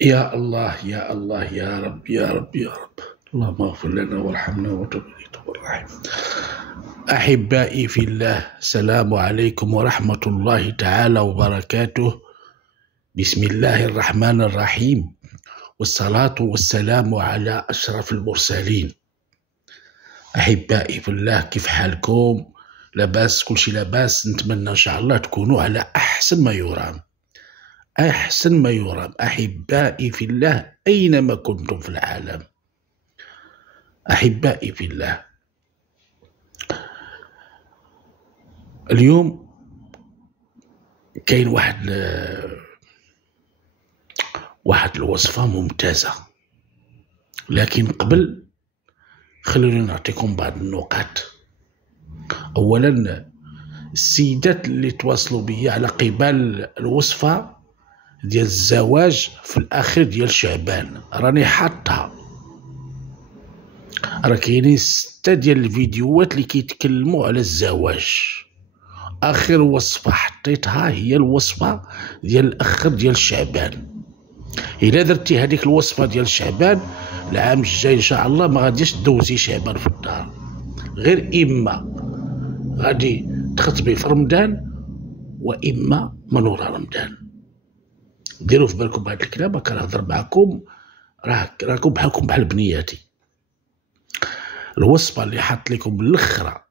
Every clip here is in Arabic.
يا الله يا الله يا رب يا رب يا رب، اللهم اغفر لنا وارحمنا وتب علينا الرحيم. أحبائي في الله، السلام عليكم ورحمة الله تعالى وبركاته. بسم الله الرحمن الرحيم، والصلاة والسلام على أشرف المرسلين. أحبائي في الله، كيف حالكم؟ لاباس؟ كل شيء لاباس؟ نتمنى إن شاء الله تكونوا على أحسن ما يرام، أحسن ما يرام. أحبائي في الله أينما كنتم في العالم، أحبائي في الله، اليوم كاين واحد الوصفة ممتازة، لكن قبل خلوني نعطيكم بعض النقاط. أولا، السيدات اللي تواصلوا بيا على قبال الوصفة ديال الزواج في الأخير ديال شعبان، راني حاطها. راه كاينين 6 ديال الفيديوهات اللي كيتكلموا على الزواج. آخر وصفة حطيتها هي الوصفة ديال الأخر ديال شعبان. إلا درتي هذيك الوصفة ديال شعبان، العام الجاي إن شاء الله ما غاديش دوزي شعبان في الدار، غير إما غادي تخطبي في رمضان وإما من وراء رمضان. ديروا في بالكم بهذا الكلام، كنهضر معكم راكم بحال بنياتي. الوصفة اللي حاط لكم الاخرى،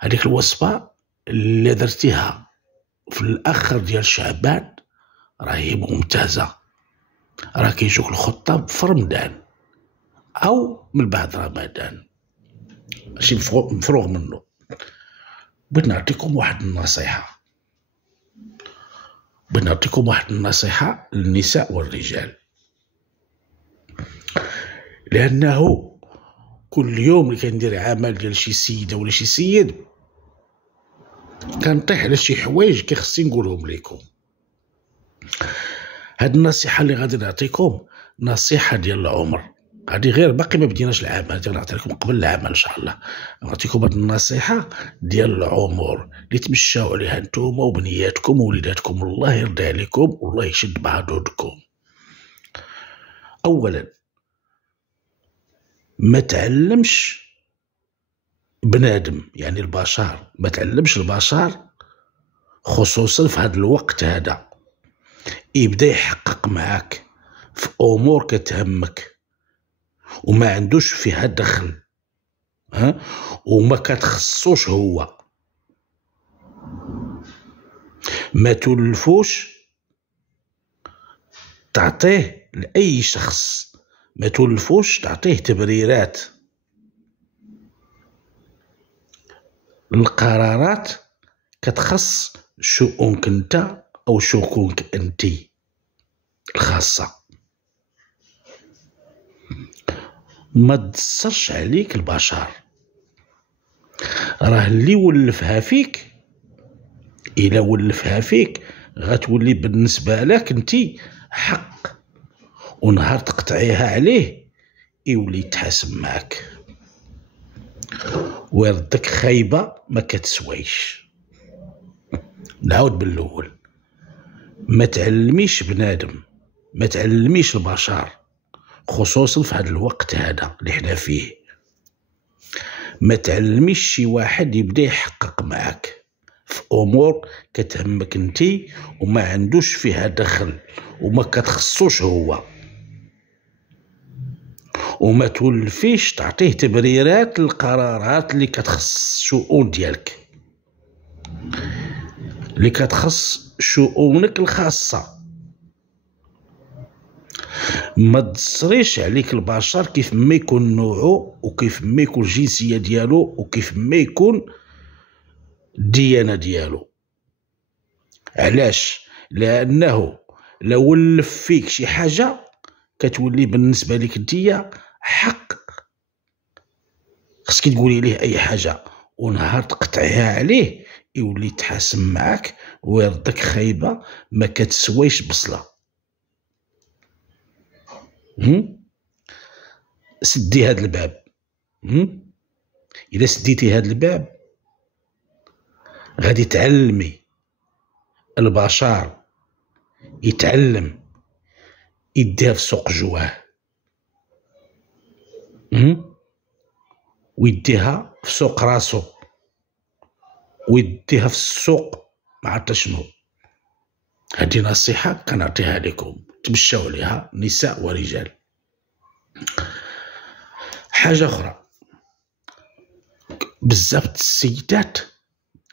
هذيك الوصفة اللي درتيها في الاخر ديال شعبان راهي ممتازة. راه كيجوك الخطاب في رمضان او من بعد رمضان، ماشي مفروغ منه. بغيت نعطيكم واحد النصيحة للنساء والرجال، لأنه كل يوم اللي كندير عمل ديال شي سيدة ولا شي سيد كنطيح على شي حوايج كيخصني نقولهم لكم. هاد النصيحة اللي غادي نعطيكم نصيحة ديال العمر، هادي غير باقي ما بديناش العمل، غادي نعطي لكم قبل العمل ان شاء الله. نعطيكم هاد النصيحة ديال العمر اللي تمشاو عليها نتوما وبنياتكم ووليداتكم، الله يرضي عليكم والله يشد بعضودكم. اولا، ما تعلمش بنادم، يعني البشر، ما تعلمش البشر خصوصا في هذا الوقت هذا يبدا يحقق معاك في امور كتهمك وما عندوش فيها دخل، وما كتخصوش هو. ما تولفوش تعطيه لاي شخص، ما تولفوش تعطيه تبريرات. القرارات كتخص شؤونك انت او شؤونك انتي الخاصة. ما تدسرش عليك البشر، راه اللي ولفها فيك، إلا ولفها فيك غتولي بالنسبة لك انتي حق، ونهار تقطعيها عليه يولي يتحاسب معك ويردك خايبة ما كتسويش. نعاود بالاول، ما تعلميش بنادم، ما تعلميش البشر خصوصا في هذا الوقت هذا اللي حنا فيه. ما تعلميش شي واحد يبدا يحقق معك في امور كتهمك انتي وما عندوش فيها دخل وما كتخصوش هو. وما تولفيش تعطيه تبريرات للقرارات اللي كتخص شؤون ديالك، اللي كتخص شؤونك الخاصة. ما تدسريش عليك البشر كيف ما يكون نوعه وكيف ما يكون الجنسية ديالو وكيف ما يكون الديانة ديالو. علاش؟ لأنه لو ولف فيك شي حاجة كتولي بالنسبة لك انتيا حق، خصك تقولي ليه أي حاجة، ونهار تقطعيها عليه يولي يتحاسب معاك ويردك خايبة ما كتسويش بصلة. سدي هاد الباب. إذا سديتي هاد الباب غادي تعلمي البشر، يتعلم يديها في سوق جواه، ويديها في سوق راسو، ويديها في السوق ما عرفت شنو. هذه نصيحة كنعطيها لكم، تمشاو عليها نساء ورجال. حاجة أخرى، بزاف السيدات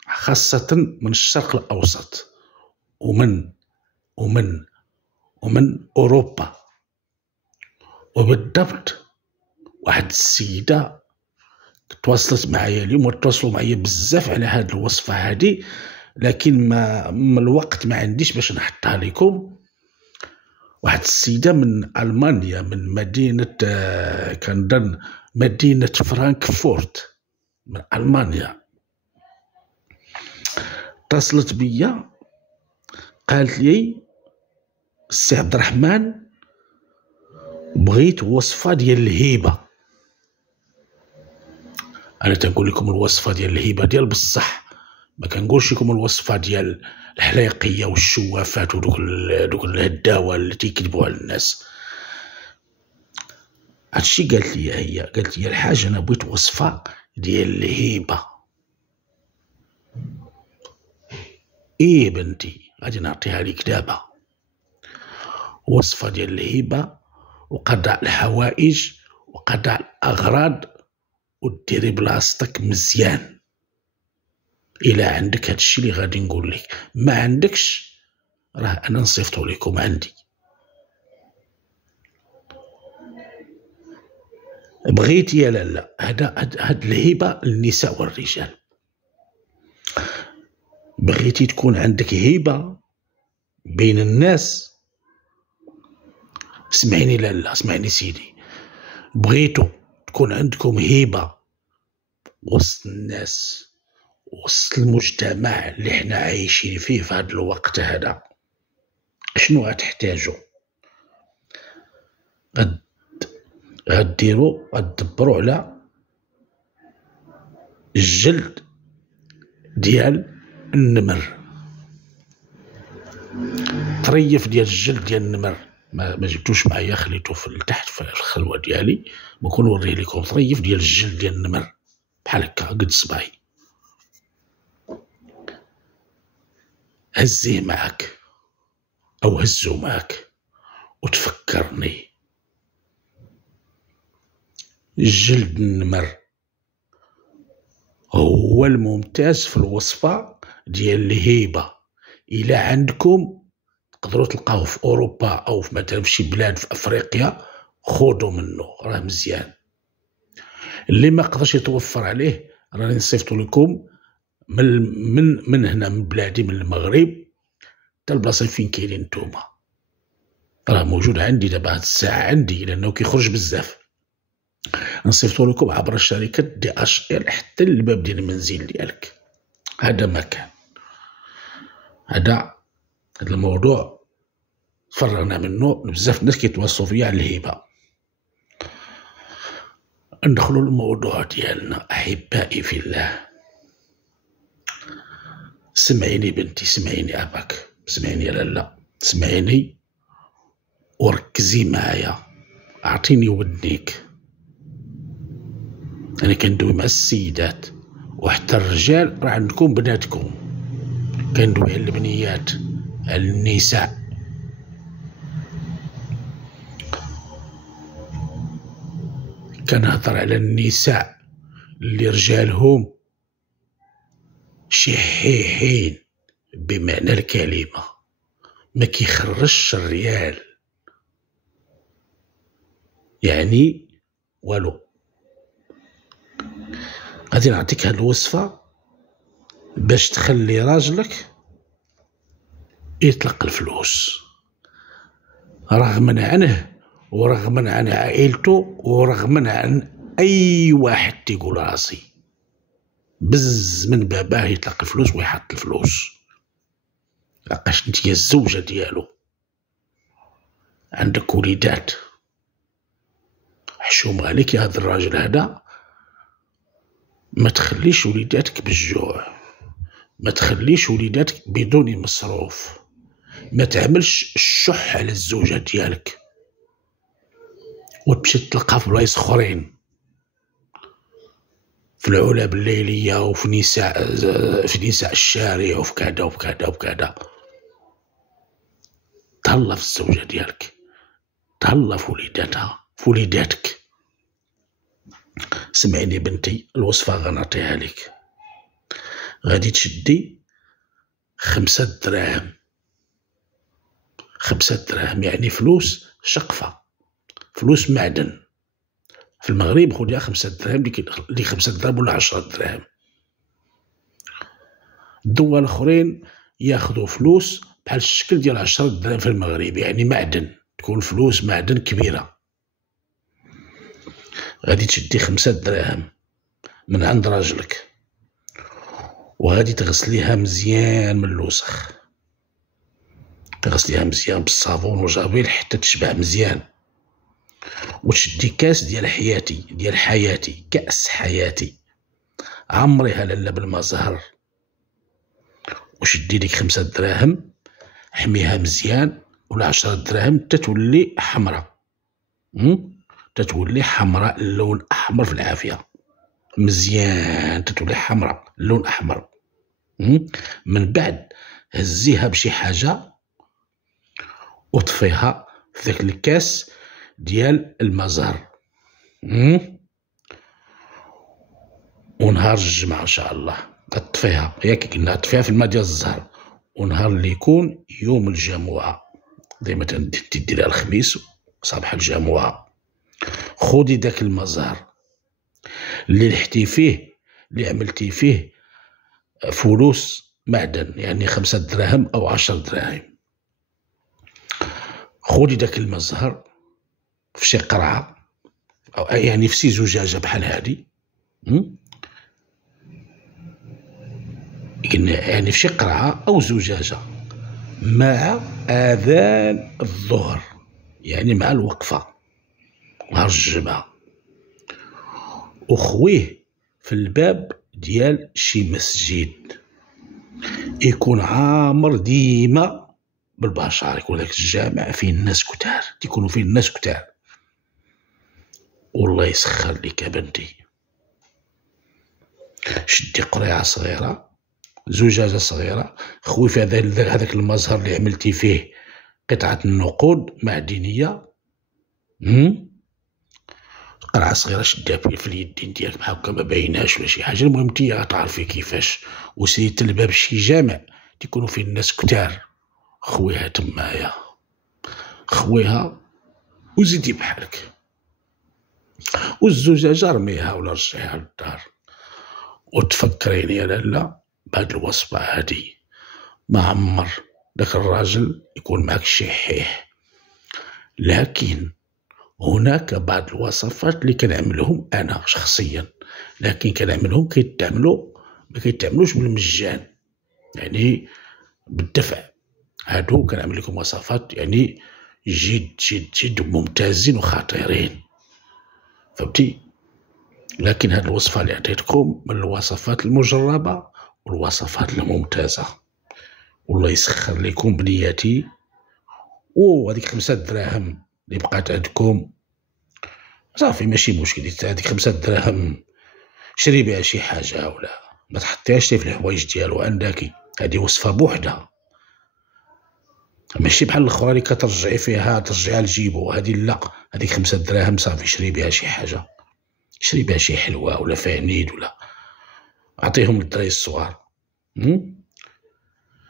خاصة من الشرق الأوسط ومن أوروبا، وبالضبط واحد السيدة تواصلت معايا اليوم، وتواصلوا معايا بزاف على هاد الوصفة هادي، لكن من الوقت ما عنديش باش نحطها لكم. واحد السيدة من ألمانيا، من مدينة كنظن مدينة فرانكفورت من ألمانيا، اتصلت بيا قالت لي السي عبد الرحمن بغيت وصفة ديال الهيبة. أنا تنقول لكم الوصفة ديال الهيبة ديال بصح، ما كنقولش لكم الوصفة ديال الحلايقية والشوافات ودوك الهداوة اللي تيكذبوا على الناس. هادشي قالت لي هي، قالت لي الحاج أنا بغيت وصفة ديال الهيبة. إيه بنتي غادي نعطيها لك دابا، وصفة ديال الهيبة وقضاء الحوائج وقضاء الأغراض، وديري بلاصتك مزيان. إلا عندك هادشي اللي غادي نقول لك، ما عندكش راه أنا نصيفطو لكم عندي. بغيتي يا لالا، هاد الهبة للنساء والرجال. بغيتي تكون عندك هبة بين الناس، اسمعيني لالا، اسمعني سيدي، بغيتو تكون عندكم هبة وسط الناس، وسط المجتمع اللي حنا عايشين فيه في هذا الوقت هذا، شنو غتحتاجوا؟ غدبروا على الجلد ديال النمر، طريف ديال الجلد ديال النمر، ما جبتوش معايا، خليته في التحت في الخلوه ديالي، بكون نوريه لكم. طريف ديال الجلد ديال النمر بحال هكا قد صباعي، هزيه معاك او هزو معاك وتفكرني. جلد النمر هو الممتاز في الوصفة ديال الهيبة. إلا عندكم تقدروا تلقاوه في أوروبا أو في مثلا في شي بلاد في أفريقيا، خذوا منه راه مزيان. اللي ما قدرش يتوفر عليه راني نصيفطو لكم من هنا من بلادي، من المغرب حتى البلاصة فين كاينين نتوما، راه موجود عندي دابا هاد الساعة عندي، لأنه كيخرج بزاف. نصيفطو لكم عبر شركة DHL حتى للباب ديال المنزل ديالك. هذا ما كان، هذا الموضوع فرغنا منه، بزاف الناس كيتواصلوا فيا على الهبة. ندخلوا للموضوع ديالنا أحبائي في الله. سمعيني بنتي، سمعيني أباك، سمعيني يا لالا، سمعيني وركزي معايا، أعطيني ودنيك. أنا كندوي مع السيدات وحتى الرجال، راه عندكم بناتكم، كندوي على البنيات، على النساء. كنهضر على النساء اللي رجالهم شحيحين بمعنى الكلمة، ما كيخرجش الريال، يعني والو. غادي نعطيك هاد الوصفة باش تخلي راجلك يطلق الفلوس رغما عنه ورغما عن عائلته ورغما عن اي واحد تيقول راسي. بز من باباه يطلق الفلوس ويحط الفلوس، لقاش انت هي الزوجة ديالو، عندك وليدات، حشوم عليك يا هذا الراجل هذا. ما تخليش وليداتك بالجوع، ما تخليش وليداتك بدون مصروف، ما تعملش الشح على الزوجة ديالك. وتمشي تلقاها في بلايص اخرين، في العلب الليليه وفي نساء الشارع وفي كذا وفي كذا وفي كذا. تهلا في الزوجه ديالك، تهلا في وليداتها، في وليداتك. سمعيني بنتي، الوصفه غنعطيها لك. غادي تشدي 5 دراهم، 5 دراهم يعني فلوس شقفه، فلوس معدن. في المغرب خديها 5 دراهم، اللي 5 دراهم ولا 10 دراهم. الدول الاخرين ياخذوا فلوس بحال الشكل ديال 10 دراهم في المغرب، يعني معدن، تكون فلوس معدن كبيره. غادي تشدي 5 دراهم من عند راجلك، وغادي تغسليها مزيان من الوسخ، تغسليها مزيان بالصابون والجافيل حتى تشبع مزيان. وتشدي كاس ديال حياتي، كأس حياتي، عمريها لاله بالماء زهر، وشدي لك 5 دراهم، حميها مزيان، ولا 10 دراهم تتولي حمراء، تتولي حمراء، اللون احمر في العافيه، مزيان تتولي حمراء اللون احمر. من بعد هزيها بشي حاجه وطفيها في ذاك الكاس ديال الماء زهر، ونهار الجمعه ان شاء الله تطفيها، ياك قلنا طفيها في الماء ديال الزهر. ونهار اللي يكون يوم الجمعه، ديما تديرها الخميس صباح الجمعه، خودي داك الماء زهر اللي لحتي فيه، اللي عملتي فيه فلوس معدن، يعني 5 دراهم او 10 دراهم. خودي داك الماء زهر في شي قرعه، او يعني في شي زجاجه بحال هادي، يعني في شي قرعه او زجاجه، مع اذان الظهر، يعني مع الوقفه نهار الجمعه، وخويه في الباب ديال شي مسجد يكون عامر ديما بالبشر، يكون داك الجامع فيه الناس كتار، تيكونوا فيه الناس كتار. والله يسخر لك بنتي، شدي قريعه صغيره، زجاجه صغيره، خوي في هذاك المزهر اللي عملتي فيه قطعه النقود معدنيه، قرعه صغيره شديها في اليدين ديالك بحال هكا، ما بايناش ولا شي حاجه، المهم انت غتعرفي كيفاش. وسيدي الباب شي جامع تيكونوا فيه الناس كتار، خويها تمايا، خويها وزيدي بحالك، والزجاجه رميها ولا رجعيها للدار. وتفكريني يا لاله بهاد الوصفه هادي، ما عمر داك الراجل يكون معك شحيح. لكن هناك بعض الوصفات اللي كنعملهم انا شخصيا، لكن كنعملهم ما كيتعملوش بالمجان، يعني بالدفع. هادو كنعمل لكم وصفات يعني جد جد جد ممتازين وخطيرين، فهمتي؟ لكن هاد الوصفه اللي عطيتكم من الوصفات المجربه والوصفات الممتازه. والله يسخر لكم بنياتي. وهذيك 5 دراهم اللي بقات عندكم صافي ماشي مشكل، هذيك 5 دراهم شري بها شي حاجه، ولا ما تحطيهاش في الحوايج ديالو عندك. هذه وصفه بوحدها، ماشي بحال الاخرى اللي كترجعي فيها ترجعيها لجيبو. هذه لا، هذيك 5 دراهم صافي شري بها شي حاجه، شري بها شي حلوه ولا فانيد، ولا اعطيهم للدراري الصغار.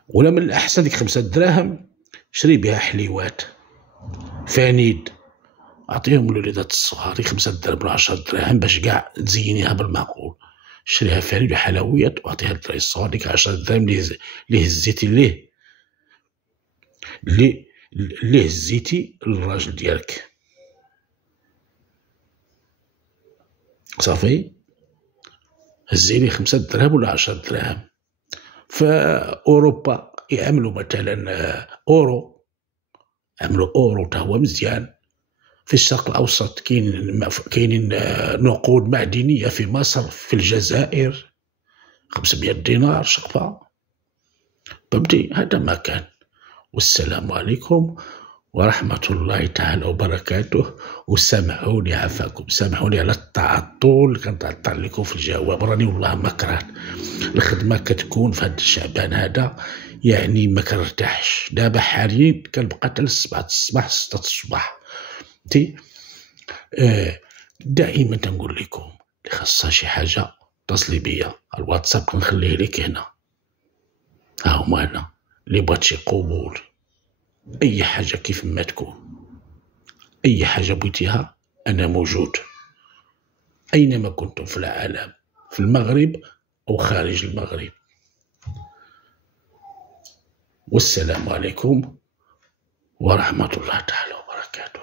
ولا من الاحسن ديك 5 دراهم شري بها حليوات فانيد، اعطيهم للوليدات الصغار. ديك 5 دراهم ولا 10 دراهم باش كاع تزينيها بالمعقول، شريها فانيد وحلويات واعطيها للدراري الصغار. ديك 10 دراهم اللي هزيتي اللي هزيتي للراجل ديالك صافي، هزي لي 5 دراهم ولا 10 دراهم. في اوروبا يعملوا مثلا اورو، عملوا اورو تا هو مزيان. في الشرق الاوسط كاينين نقود معدنيه، في مصر، في الجزائر 500 دينار شقفه، فهمتي؟ هذا ما كان. والسلام عليكم ورحمة الله تعالى وبركاته. وسامحوني عفاكم، سامحوني على التعطل، كنتعطل عليكم في الجواب، راني والله ما كرهت الخدمة كتكون في هاد الشعبان هذا، يعني ما كنرتاحش. دابا حاليا كنبقى حتى للسبعة الصباح 6 الصباح. فهمتي؟ دائما تنقول لكم اللي خاصها شي حاجة اتصلي بيا، الواتساب كنخليه لك هنا، ها هما هنا. اللي بغات شي قبول، أي حاجة كيف ما تكون، أي حاجة بغيتيها أنا موجود أينما كنتم في العالم، في المغرب أو خارج المغرب. والسلام عليكم ورحمة الله تعالى وبركاته.